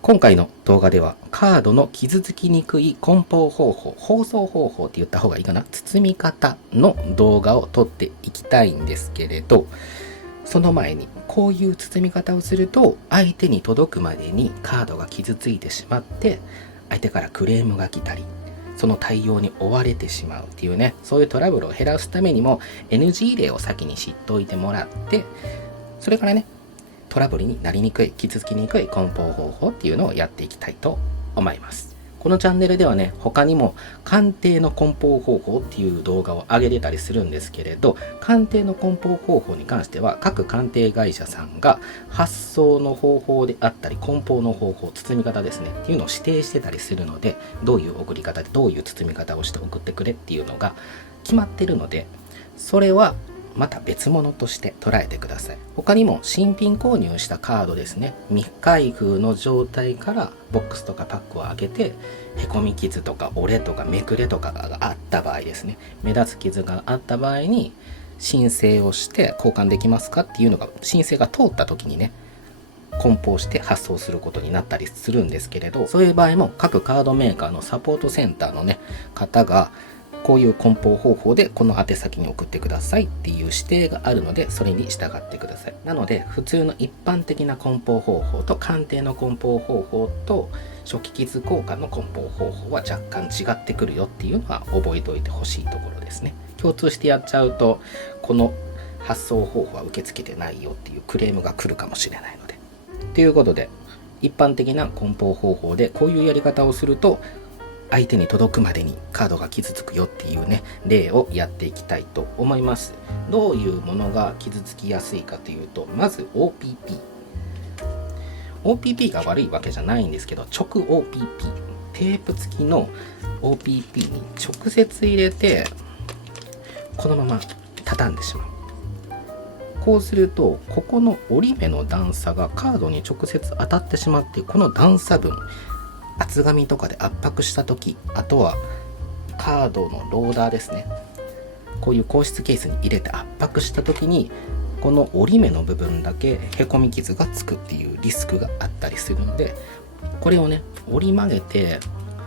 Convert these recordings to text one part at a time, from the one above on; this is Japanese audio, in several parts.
今回の動画ではカードの傷つきにくい梱包方法、包装方法って言った方がいいかな、包み方の動画を撮っていきたいんですけれど、その前にこういう包み方をすると相手に届くまでにカードが傷ついてしまって相手からクレームが来たり、その対応に追われてしまうっていうね、そういうトラブルを減らすためにも NG 例を先に知っておいてもらって、それからね、トラブルになりにくい、傷つきにくい梱包方法っていうのをやっていきたいと思います。このチャンネルではね、他にも鑑定の梱包方法っていう動画を上げてたりするんですけれど、鑑定の梱包方法に関しては各鑑定会社さんが発送の方法であったり梱包の方法、包み方ですねっていうのを指定してたりするので、どういう送り方でどういう包み方をして送ってくれっていうのが決まってるので、それはまた別物として捉えてください。他にも新品購入したカードですね、未開封の状態からボックスとかパックを開けて、へこみ傷とか折れとかめくれとかがあった場合ですね、目立つ傷があった場合に申請をして交換できますかっていうのが、申請が通った時にね、梱包して発送することになったりするんですけれど、そういう場合も各カードメーカーのサポートセンターのね方が、こういう梱包方法でこの宛先に送ってくださいっていう指定があるので、それに従ってください。なので普通の一般的な梱包方法と鑑定の梱包方法と初期傷交換の梱包方法は若干違ってくるよっていうのは覚えておいてほしいところですね。共通してやっちゃうと、この発送方法は受け付けてないよっていうクレームが来るかもしれないので。ということで、一般的な梱包方法でこういうやり方をすると相手に届くまでにカードが傷つくよっていうね、例をやっていきたいと思います。どういうものが傷つきやすいかというと、まず OPP が悪いわけじゃないんですけど、直 OPP、 テープ付きの OPP に直接入れてこのまま畳んでしまう。こうすると、ここの折り目の段差がカードに直接当たってしまって、この段差分、厚紙とかで圧迫した時、あとはカードのローダーですね、こういう硬質ケースに入れて圧迫した時に、この折り目の部分だけへこみ傷がつくっていうリスクがあったりするので、これをね折り曲げて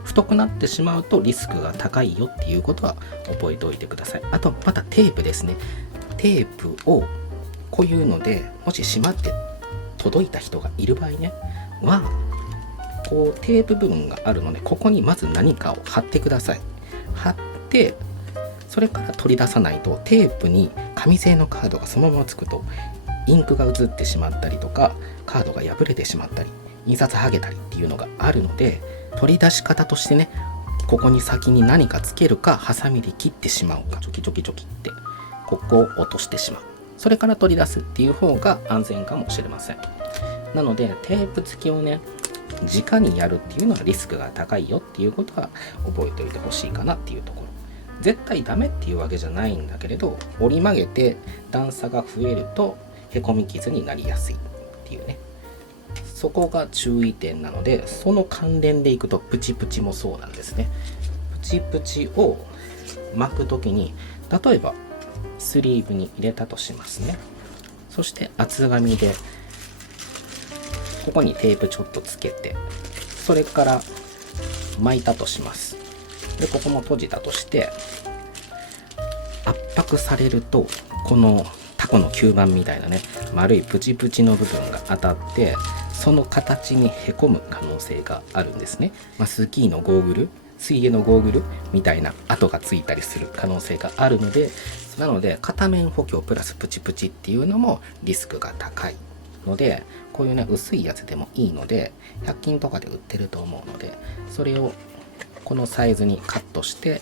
太くなってしまうとリスクが高いよっていうことは覚えておいてください。あとまたテープですね、テープをこういうのでもし閉まって届いた人がいる場合ねは、こうテープ部分があるので、ここにまず何かを貼ってください。貼って、それから取り出さないと、テープに紙製のカードがそのままつくとインクが移ってしまったりとか、カードが破れてしまったり印刷剥げたりっていうのがあるので、取り出し方としてね、ここに先に何かつけるか、ハサミで切ってしまうか、チョキチョキチョキってここを落としてしまう、それから取り出すっていう方が安全かもしれません。なのでテープ付きをね直にやるっていうのはリスクが高いよっていうことは覚えておいてほしいかなっていうところ。絶対ダメっていうわけじゃないんだけれど、折り曲げて段差が増えるとへこみ傷になりやすいっていうね、そこが注意点なので、その関連でいくとプチプチもそうなんですね。プチプチを巻くときに、例えばスリーブに入れたとしますね。そして厚紙でここにテープちょっとつけて、それから巻いたとします。でここも閉じたとして、圧迫されるとこのタコの吸盤みたいなね丸いプチプチの部分が当たって、その形にへこむ可能性があるんですね。スキーのゴーグル、水泳のゴーグルみたいな跡がついたりする可能性があるので、なので片面補強プラスプチプチっていうのもリスクが高いので、こういうね薄いやつでもいいので100均とかで売ってると思うので、それをこのサイズにカットして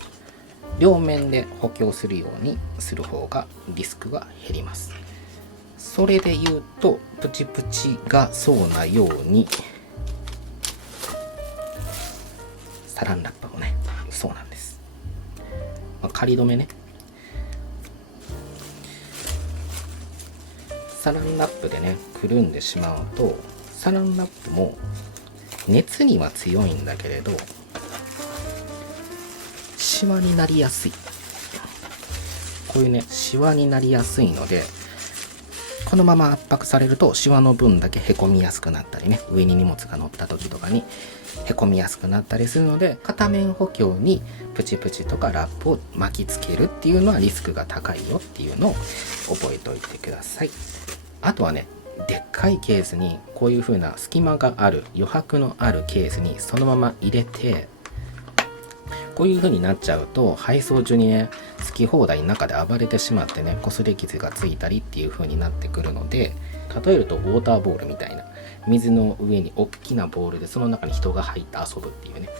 両面で補強するようにする方がリスクが減ります。それで言うとプチプチがそうなようにサランラップもねそうなんです。仮止めね、サランラップでねくるんでしまうと、サランラップも熱には強いんだけれどシワになりやすい。こういうねシワになりやすいので、このまま圧迫されるとシワの分だけへこみやすくなったりね、上に荷物が乗った時とかにへこみやすくなったりするので、片面補強にプチプチとかラップを巻きつけるっていうのはリスクが高いよっていうのを覚えておいてください。あとはね、でっかいケースにこういう風な隙間がある余白のあるケースにそのまま入れて、こういう風になっちゃうと配送中にね、好き放題の中で暴れてしまってね、擦れ傷がついたりっていう風になってくるので、例えるとウォーターボールみたいな、水の上に大きなボールでその中に人が入って遊ぶっていうね、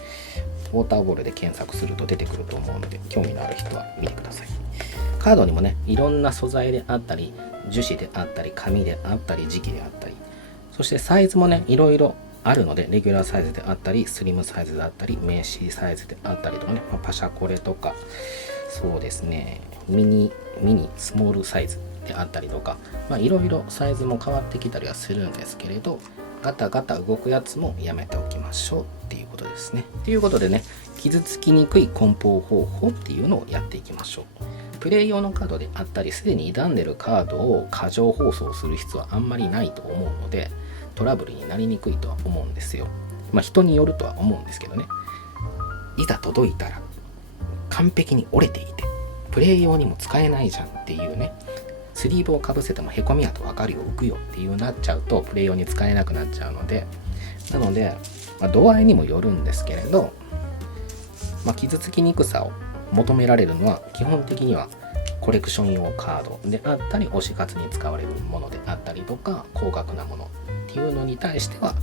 ウォーターボールで検索すると出てくると思うので、興味のある人は見てください。カードにもね、いろんな素材であったり、樹脂であったり、紙であったり、磁器であったり、そしてサイズもね、いろいろあるので、レギュラーサイズであったり、スリムサイズであったり、名刺サイズであったりとかね、パシャコレとか、そうですね、ミニスモールサイズであったりとか、いろいろサイズも変わってきたりはするんですけれど、ガタガタ動くやつもやめておきましょうっていうことですね。ということでね、傷つきにくい梱包方法っていうのをやっていきましょう。プレイ用のカードであったり、すでに傷んでるカードを過剰包装する必要はあんまりないと思うので、トラブルになりにくいとは思うんですよ。人によるとは思うんですけどね。いざ届いたら完璧に折れていて、プレイ用にも使えないじゃんっていうね、スリーブをかぶせてもへこみ跡わかるよ、浮くよっていうなっちゃうとプレイ用に使えなくなっちゃうので、なので、度合いにもよるんですけれど、傷つきにくさを求められるのは基本的にはコレクション用カードであったり、推し活に使われるものであったりとか、高額なものっていうのに対しては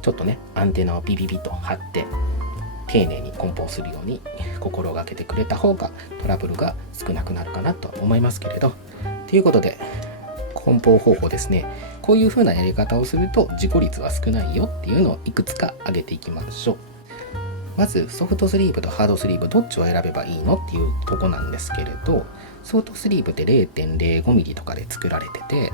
ちょっとね、アンテナをビビビと張って丁寧に梱包するように心がけてくれた方がトラブルが少なくなるかなと思いますけれど、ということで梱包方法ですね、こういう風なやり方をすると事故率は少ないよっていうのをいくつか挙げていきましょう。まずソフトスリーブとハードスリーブどっちを選べばいいのっていうとこなんですけれど、ソフトスリーブって 0.05mm とかで作られてて、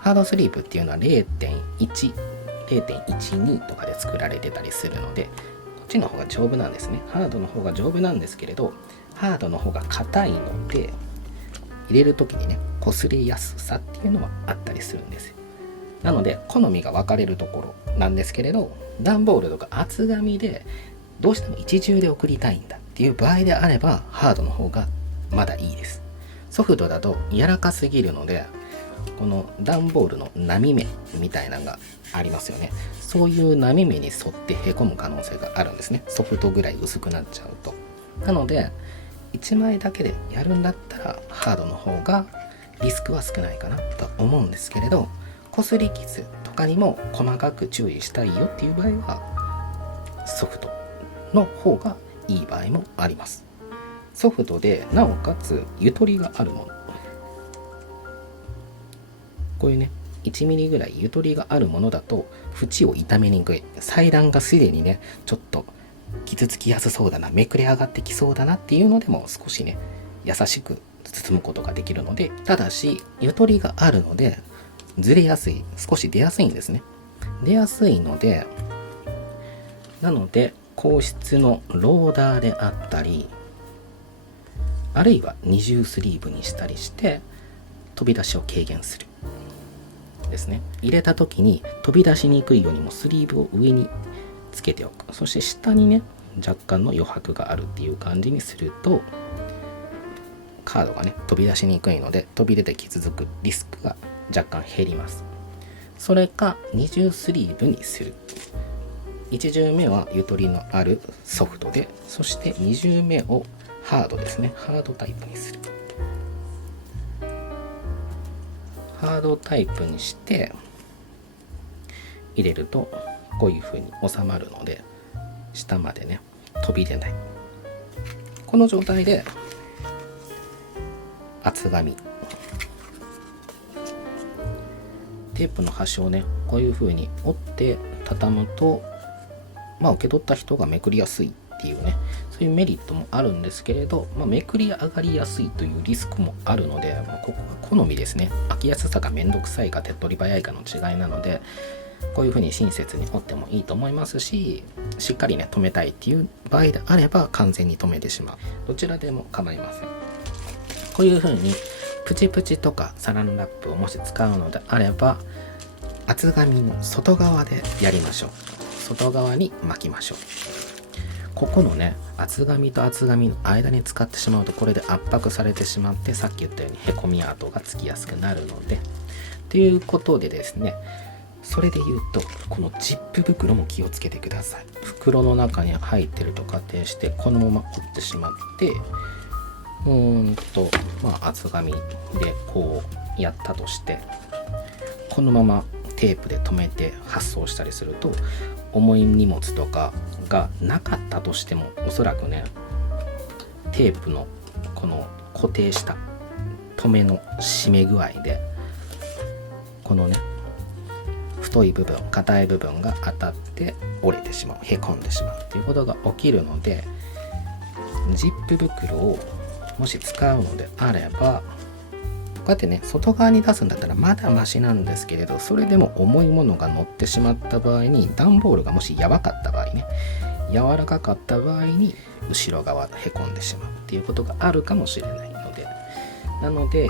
ハードスリーブっていうのは 0.12 とかで作られてたりするので、こっちの方が丈夫なんですね。ハードの方が丈夫なんですけれど、ハードの方が硬いので入れる時にね、擦れやすさっていうのはあったりするんですよ。なので好みが分かれるところなんですけれど、段ボールとか厚紙でどうしても一重で送りたいんだっていう場合であれば、ハードの方がまだいいです。ソフトだと柔らかすぎるので、この段ボールの波目みたいなのがありますよね。そういう波目に沿ってへこむ可能性があるんですね。ソフトぐらい薄くなっちゃうと。なので1枚だけでやるんだったらハードの方がリスクは少ないかなと思うんですけれど、擦り傷とかにも細かく注意したいよっていう場合はソフトの方がいい場合もあります。ソフトでなおかつゆとりがあるもの、こういうね 1mm ぐらいゆとりがあるものだと縁を傷めにくい。裁断がすでにねちょっと傷つきやすそうだな、めくれ上がってきそうだなっていうのでも少しね優しく包むことができるので、ただしゆとりがあるのでずれやすい、少し出やすいんですね。出やすいので、なので硬質のローダーであったり、あるいは二重スリーブにしたりして飛び出しを軽減するですね。入れた時に飛び出しにくいようにもスリーブを上につけておく。そして下にね若干の余白があるっていう感じにすると、カードがね飛び出しにくいので飛び出て傷つくリスクが若干減ります。それか二重スリーブにする。1重目はゆとりのあるソフトで、そして2重目をハードですね、ハードタイプにする。ハードタイプにして入れるとこういう風に収まるので、下までね飛び出ない。この状態で厚紙テープの端をねこういう風に折って畳むと、受け取った人がめくりやすいっていうね、そういうメリットもあるんですけれど、めくり上がりやすいというリスクもあるので、ここが好みですね。開きやすさがめんどくさいか手っ取り早いかの違いなので、こういう風に親切に折ってもいいと思いますし、しっかりね留めたいっていう場合であれば完全に留めてしまう、どちらでも構いません。こういう風にプチプチとかサランラップをもし使うのであれば、厚紙の外側でやりましょう。外側に巻きましょう。ここのね、厚紙と厚紙の間に使ってしまうと、これで圧迫されてしまって、さっき言ったようにへこみ跡がつきやすくなるので、ということでですね、それで言うと、このジップ袋も気をつけてください。袋の中に入ってると仮定して、このまま折ってしまって、厚紙でこうやったとして、このままテープで留めて発送したりすると、重い荷物とかがなかったとしても、おそらくね、テープのこの固定した留めの締め具合で、このね、太い部分、硬い部分が当たって折れてしまう、へこんでしまうということが起きるので、ジップ袋をもし使うのであれば、こうやってね、外側に出すんだったらまだマシなんですけれど、それでも重いものが乗ってしまった場合に、段ボールがもしやばかった場合ね、柔らかかった場合に後ろ側へこんでしまうっていうことがあるかもしれないので、なので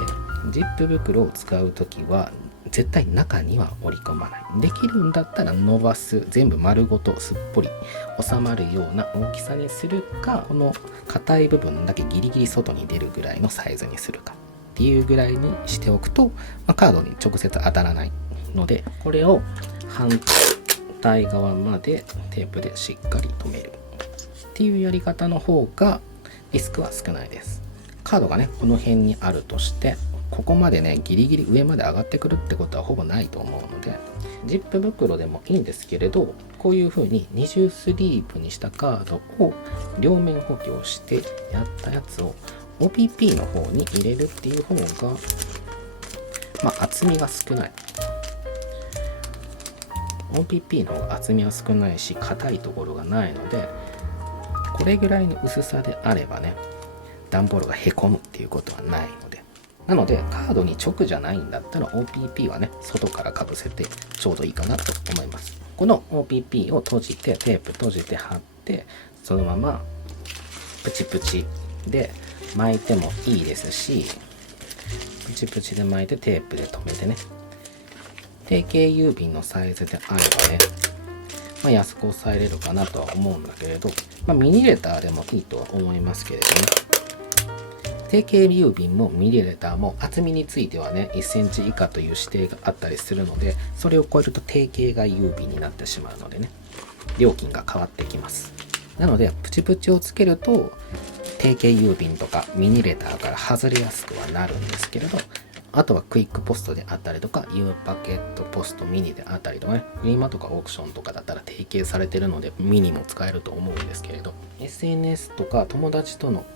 ジップ袋を使うときは絶対中には折り込まない。できるんだったら伸ばす、全部丸ごとすっぽり収まるような大きさにするか、この硬い部分だけギリギリ外に出るぐらいのサイズにするかっていうぐらいにしておくと、カードに直接当たらないので、これを反対側までテープでしっかり留めるっていうやり方の方がリスクは少ないです。カードがね、この辺にあるとして、ここまでね、ギリギリ上まで上がってくるってことはほぼないと思うので、ジップ袋でもいいんですけれど、こういう風に二重スリーブにしたカードを両面補強してやったやつをOPP の方に入れるっていう方が、厚みが少ない。OPP の方が厚みは少ないし、硬いところがないので、これぐらいの薄さであればね、段ボールがへこむっていうことはないので。なので、カードに直じゃないんだったら OPP はね、外からかぶせてちょうどいいかなと思います。この OPP を閉じて、テープ閉じて貼って、そのままプチプチで巻いてもいいですし、プチプチで巻いてテープで留めてね、定型郵便のサイズであればね、安く抑えれるかなとは思うんだけれど、ミニレターでもいいとは思いますけれどね。定型郵便もミニレターも厚みについてはね、1センチ以下という指定があったりするので、それを超えると定型外郵便になってしまうのでね、料金が変わってきます。なので、プチプチをつけると、定型郵便とかミニレターから外れやすくはなるんですけれど、あとはクイックポストであったりとか、U パケットポストミニであったりとかね、フリマとかオークションとかだったら提携されてるので、ミニも使えると思うんですけれど、SNS とか友達との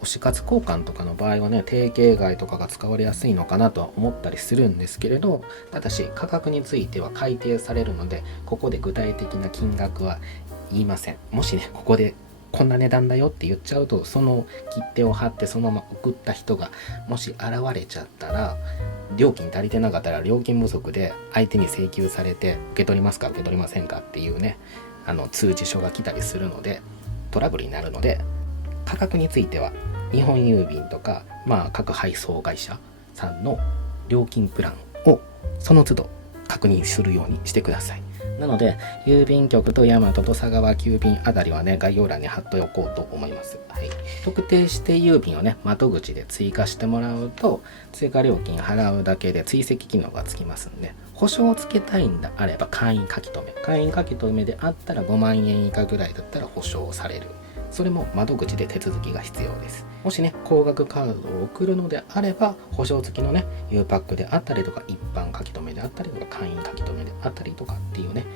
推し活交換とかの場合はね、定型外とかが使われやすいのかなとは思ったりするんですけれど、ただし価格については改定されるので、ここで具体的な金額は言いません。もしね、ここでこんな値段だよって言っちゃうと、その切手を貼ってそのまま送った人がもし現れちゃったら、料金足りてなかったら料金不足で相手に請求されて、受け取りますか受け取りませんかっていうね、通知書が来たりするのでトラブルになるので、価格については日本郵便とか、各配送会社さんの料金プランをその都度確認するようにしてください。なので、郵便局と大和と佐川急便あたりはね、概要欄に貼っておこうと思います。はい。特定指定郵便をね、窓口で追加してもらうと、追加料金払うだけで追跡機能がつきますんで、保証をつけたいんであれば会員書き留め。会員書き留めであったら5万円以下ぐらいだったら保証される。それも窓口で手続きが必要です。もしね、高額カードを送るのであれば、保証付きのね、U パックであったりとか、一般書き留めであったりとか、会員書き留めであったりとかっていうね、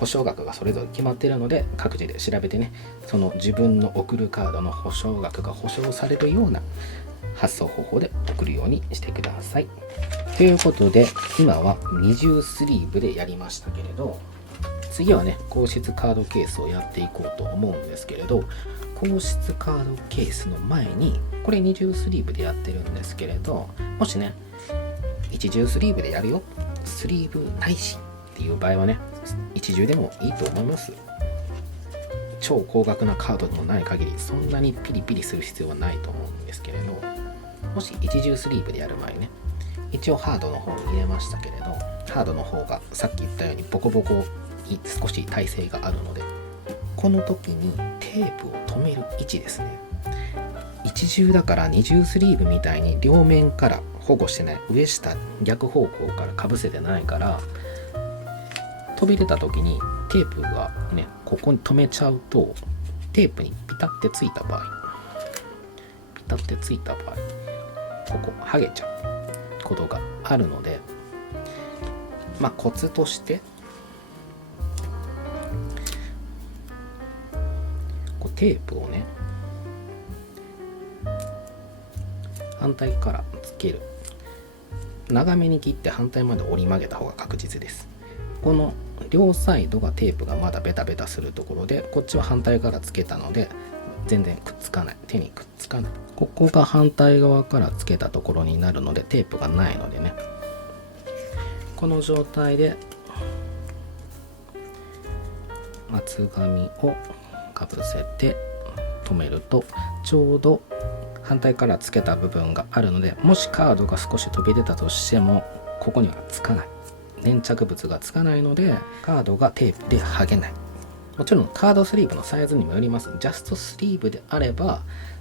保証額がそれぞれ決まっているので、各自で調べてね、その自分の送るカードの保証額が保証されるような発送方法で送るようにしてください。ということで、今は二重スリーブでやりましたけれど、次はね、硬質カードケースをやっていこうと思うんですけれど、硬質カードケースの前に、これ二重スリーブでやってるんですけれど、もしね、一重スリーブでやるよ、スリーブないしっていう場合はね、一重でもいいと思います。超高額なカードでもない限り、そんなにピリピリする必要はないと思うんですけれど、もし一重スリーブでやる場合ね、一応ハードの方に入れましたけれど、ハードの方がさっき言ったようにボコボコに少し耐性があるので、この時にテープを留める位置ですね。一重だから二重スリーブみたいに両面から保護してない、上下逆方向からかぶせてないから、飛び出た時にテープがねここに留めちゃうと、テープにピタってついた場合ここ剥げちゃうことがあるので、コツとしてテープをね反対からつける。長めに切って反対まで折り曲げた方が確実です。この両サイドがテープがまだベタベタするところで、こっちは反対からつけたので全然くっつかない、手にくっつかない。ここが反対側からつけたところになるので、テープがないのでね、この状態で厚紙をかぶせて留めると、ちょうど反対からつけた部分があるので、もしカードが少し飛び出たとしてもここにはつかない、粘着物がつかないので、カードがテープで剥げない。もちろんカードスリーブのサイズにもよります。ジャストスリーブであれば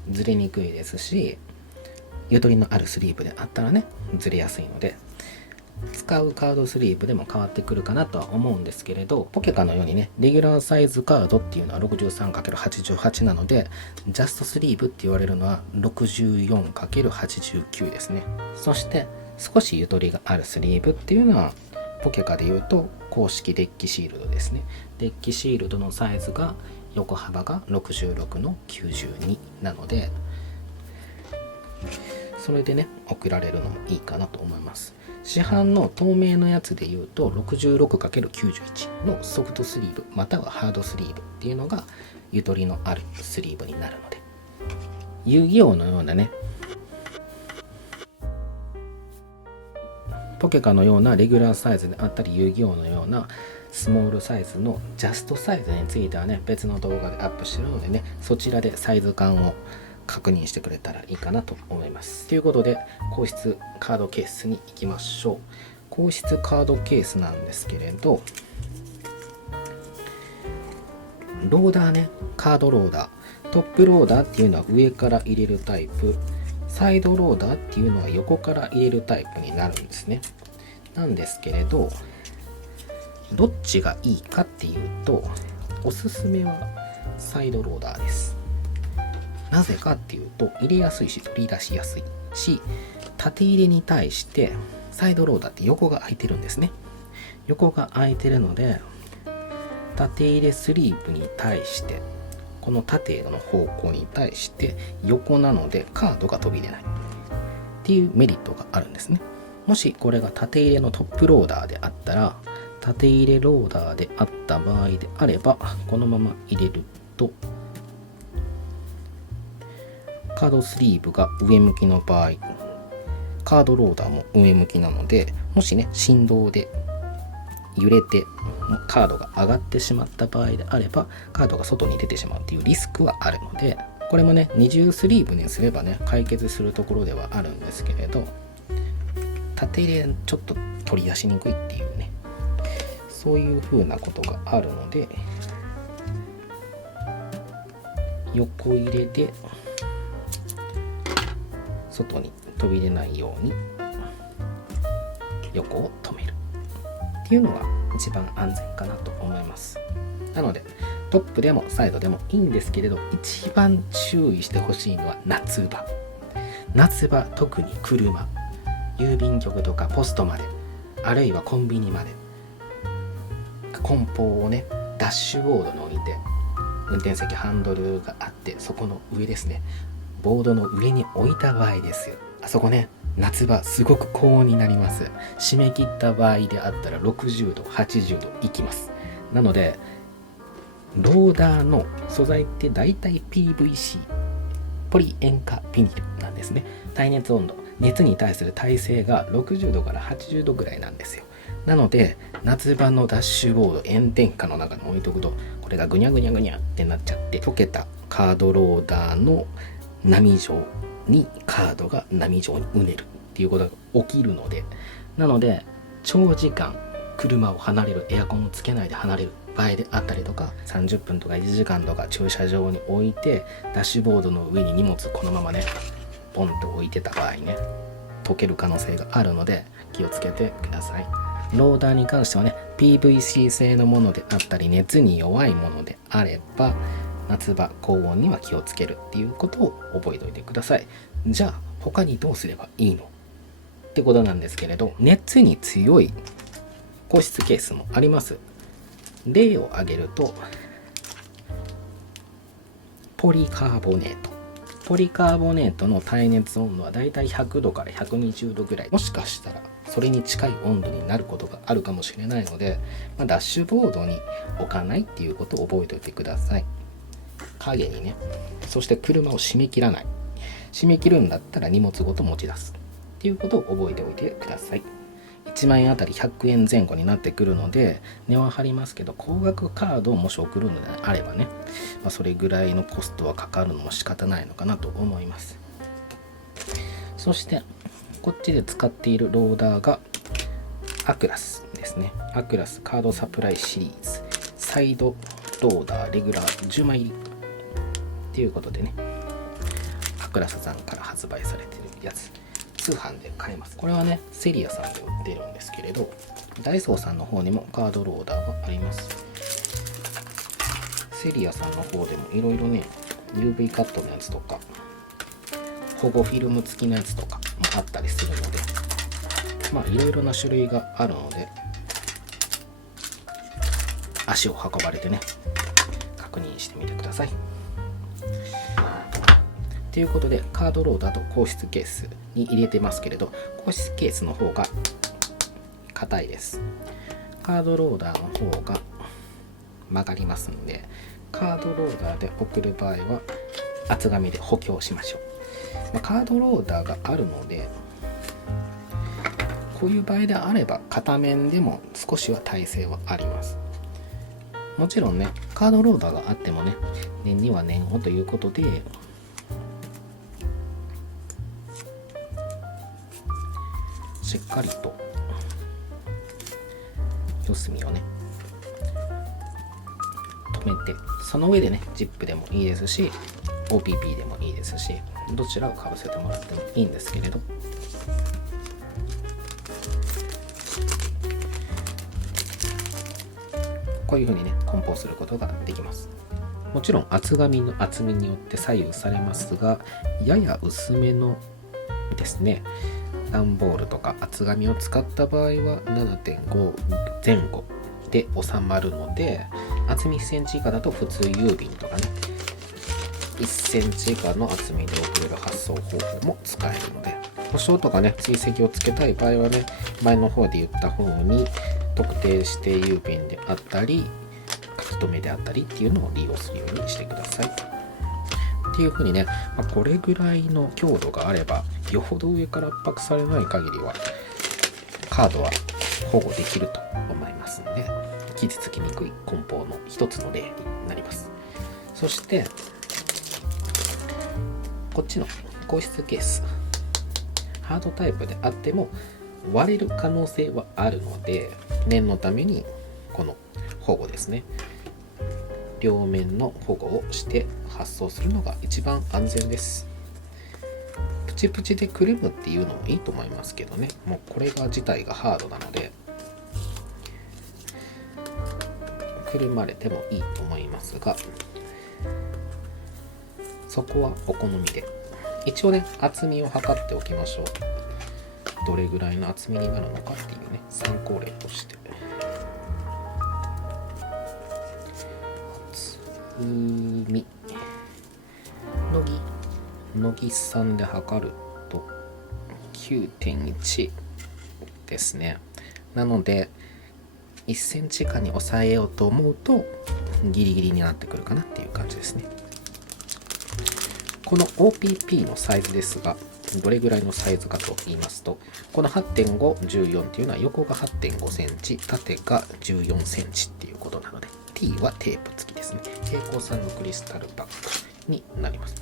ずれにくいですし、ゆとりのあるスリーブであったらねずれやすいので、使うカードスリーブでも変わってくるかなとは思うんですけれど、ポケカのようにねレギュラーサイズカードっていうのは 63×88 なので、ジャストスリーブって言われるのは 64×89 ですね。そして少しゆとりがあるスリーブっていうのはポケカでいうと公式デッキシールドですね。デッキシールドのサイズが横幅が66の92なので、それでね送られるのもいいかなと思います。市販の透明のやつでいうと 66×91 のソフトスリーブまたはハードスリーブっていうのがゆとりのあるスリーブになるので、遊戯王のようなねポケカのようなレギュラーサイズであったり、遊戯王のようなスモールサイズのジャストサイズについてはね別の動画でアップしてるのでね、そちらでサイズ感を確認してくれたらいいかなと思います。ということで硬質カードケースに行きましょう。硬質カードケースなんですけれど、ローダーね、カードローダー、トップローダーっていうのは上から入れるタイプ、サイドローダーっていうのは横から入れるタイプになるんですね。なんですけれど、どっちがいいかっていうと、おすすめはサイドローダーです。なぜかっていうと、入れやすいし取り出しやすいし、縦入れに対してサイドローダーって横が空いてるんですね。横が空いてるので、縦入れスリープに対してこの縦の方向に対して横なのでカードが飛び出ないっていうメリットがあるんですね。もしこれが縦入れのトップローダーであったら、縦入れローダーであった場合であれば、このまま入れるとカードスリーブが上向きの場合、カードローダーも上向きなので、もしね振動で揺れてカードが上がってしまった場合であれば、カードが外に出てしまうっていうリスクはあるので、これもね二重スリーブにすればね解決するところではあるんですけれど、縦入れちょっと取り出しにくいっていうね、そういう風なことがあるので、横入れで外に飛び出ないように横を止めるっていうのが一番安全かなと思います。なのでトップでもサイドでもいいんですけれど、一番注意してほしいのは夏場、特に車、郵便局とかポストまで、あるいはコンビニまで、梱包をねダッシュボードに置いて、運転席ハンドルがあって、そこの上ですね、ボードの上に置いた場合ですよ。あそこね夏場すごく高温になります。締め切った場合であったら60度80度いきます。なのでローダーの素材ってだいたい PVC ポリ塩化ビニルなんですね。耐熱温度、熱に対する耐性が60度から80度ぐらいなんですよ。なので夏場のダッシュボード炎天下の中に置いとくと、これがぐにゃぐにゃぐにゃってなっちゃって、溶けたカードローダーの波状にカードが波状にうねるっていうことが起きるので、なので長時間車を離れる、エアコンをつけないで離れる場合であったりとか、30分とか1時間とか駐車場に置いてダッシュボードの上に荷物このままねポンと置いてた場合ね、溶ける可能性があるので気をつけてください。ローダーに関してはね PVC 製のものであったり熱に弱いものであれば夏場高温には気をつけるっていうことを覚えておいてください。じゃあ他にどうすればいいのってことなんですけれど、熱に強い硬質ケースもあります。例を挙げるとポリカーボネート。ポリカーボネートの耐熱温度はだいたい100度から120度ぐらい、もしかしたらそれに近い温度になることがあるかもしれないので、ダッシュボードに置かないっていうことを覚えておいてください。影にね。そして車を締め切らない。締め切るんだったら荷物ごと持ち出すっていうことを覚えておいてください。1万円あたり100円前後になってくるので値は張りますけど、高額カードをもし送るのであればね、それぐらいのコストはかかるのも仕方ないのかなと思います。そしてこっちで使っているローダーがアクラスですね。アクラスカードサプライシリーズサイドローダーレギュラー10枚入りっていうことでね、アクラスさんから発売されてるやつ、通販で買えます。これはねセリアさんで売ってるんですけれど、ダイソーさんの方にもカードローダーがあります。セリアさんの方でもいろいろね UV カットのやつとか保護フィルム付きのやつとかもあったりするので、いろいろな種類があるので足を運ばれてね確認してみてください。ということでカードローダーと硬質ケースに入れてますけれど、硬質ケースの方が硬いです。カードローダーの方が曲がりますので、カードローダーで送る場合は厚紙で補強しましょう。カードローダーがあるのでこういう場合であれば片面でも少しは耐性はあります。もちろんねカードローダーがあってもね念には念をということで、しっかりと四隅をね止めて、その上でねジップでもいいですし OPP でもいいですし、どちらをかぶせてもらってもいいんですけれど、こういう風にね梱包することができます。もちろん厚紙の厚みによって左右されますが、やや薄めのですね段ボールとか厚紙を使った場合は 7.5 前後で収まるので、厚み1センチ以下だと普通郵便とかね1センチ以下の厚みで送れる発送方法も使えるので、保証とかね追跡をつけたい場合はね前の方で言った方に特定指定郵便であったり書き留めであったりっていうのを利用するようにしてください。っていう風にね、これぐらいの強度があればよほど上から圧迫されない限りはカードは保護できると思いますので、傷つきにくい梱包の一つの例になります。そしてこっちの硬質ケース、ハードタイプであっても割れる可能性はあるので、念のためにこの保護ですね、両面の保護をして発送するのが一番安全です。プチプチでくるむっていうのもいいと思いますけどね、もうこれが自体がハードなのでくるまれてもいいと思いますが、そこはお好みで。一応ね厚みを測っておきましょう。どれぐらいの厚みになるのかっていうね参考例として、厚み乃木さんで測ると 9.1 ですね。なので1センチ以下に抑えようと思うとギリギリになってくるかなっていう感じですね。この OPP のサイズですが、どれぐらいのサイズかと言いますと、この 8.5、14 っていうのは横が 8.5 センチ、縦が14センチっていうことなので、T はテープ付きですね。平行3のクリスタルバッグになります。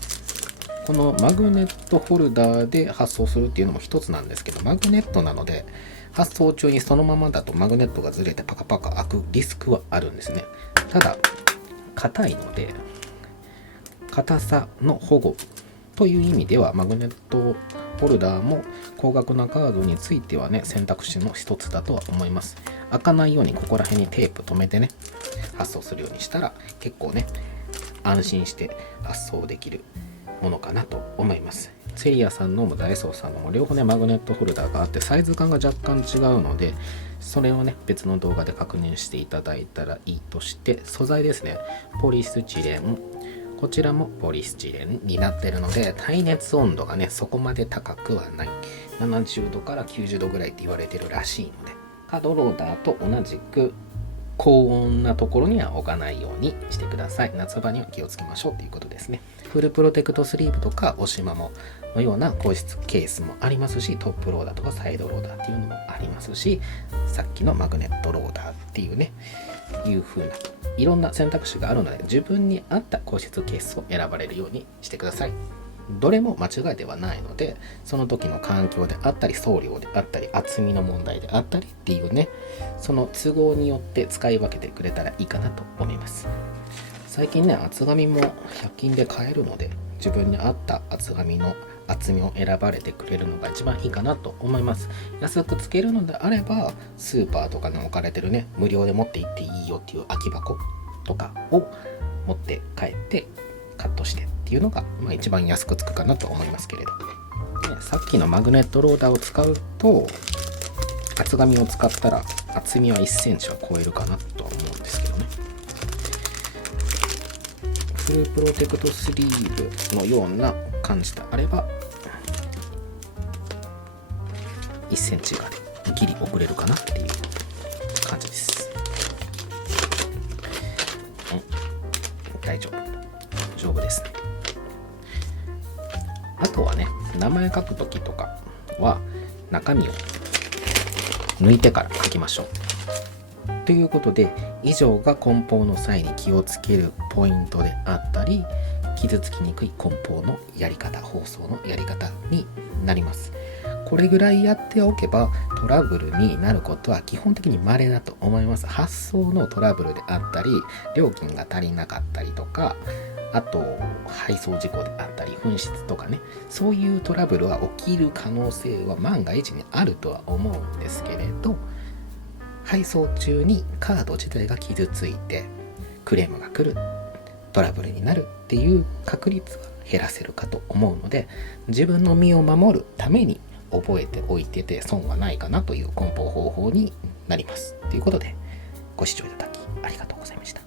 このマグネットホルダーで発送するっていうのも一つなんですけど、マグネットなので発送中にそのままだとマグネットがずれてパカパカ開くリスクはあるんですね。ただ硬いので硬さの保護という意味ではマグネットホルダーも高額なカードについてはね、選択肢の一つだとは思います。開かないようにここら辺にテープ留めてね、発送するようにしたら結構ね、安心して発送できるものかなと思います。セリアさんのもダイソーさんのも両方ね、マグネットホルダーがあってサイズ感が若干違うので、それをね、別の動画で確認していただいたらいいとして、素材ですね、ポリスチレン、こちらもポリスチレンになってるので、耐熱温度がね、そこまで高くはない。70度から90度ぐらいって言われてるらしいので、カードローダーと同じく高温なところには置かないようにしてください。夏場には気をつけましょうということですね。フルプロテクトスリーブとか押しマモのような硬質ケースもありますし、トップローダーとかサイドローダーっていうのもありますし、さっきのマグネットローダーっていうね、いう風ないろんな選択肢があるので、自分に合った硬質ケースを選ばれるようにしてください。どれも間違いではないので、その時の環境であったり、送料であったり、厚みの問題であったりっていうね、その都合によって使い分けてくれたらいいかなと思います。最近ね、厚紙も100均で買えるので、自分に合った厚紙の厚みを選ばれてくれるのが一番いいかなと思います。安くつけるのであれば、スーパーとかに置かれてるね、無料で持って行っていいよっていう空き箱とかを持って帰ってカットしてっていうのが、一番安くつくかなと思いますけれど、ね、さっきのマグネットローダーを使うと厚紙を使ったら厚みは1センチは超えるかなとは思うんですけどね。フルプロテクトスリーブのような感じであれば1センチがギリ遅れるかなっていう感じです。大丈夫ですね。あとはね、名前書くときとかは中身を抜いてから書きましょう。ということで、以上が梱包の際に気をつけるポイントであったり、傷つきにくい梱包のやり方、包装のやり方になります。これぐらいやっておけばトラブルになることは基本的に稀だと思います。発送のトラブルであったり、料金が足りなかったりとか、あと配送事故であったり紛失とかね、そういうトラブルは起きる可能性は万が一にあるとは思うんですけれど、配送中にカード自体が傷ついてクレームが来る、トラブルになるっていう確率は減らせるかと思うので、自分の身を守るために覚えておいてて損はないかなという梱包方法になります。ということで、ご視聴いただきありがとうございました。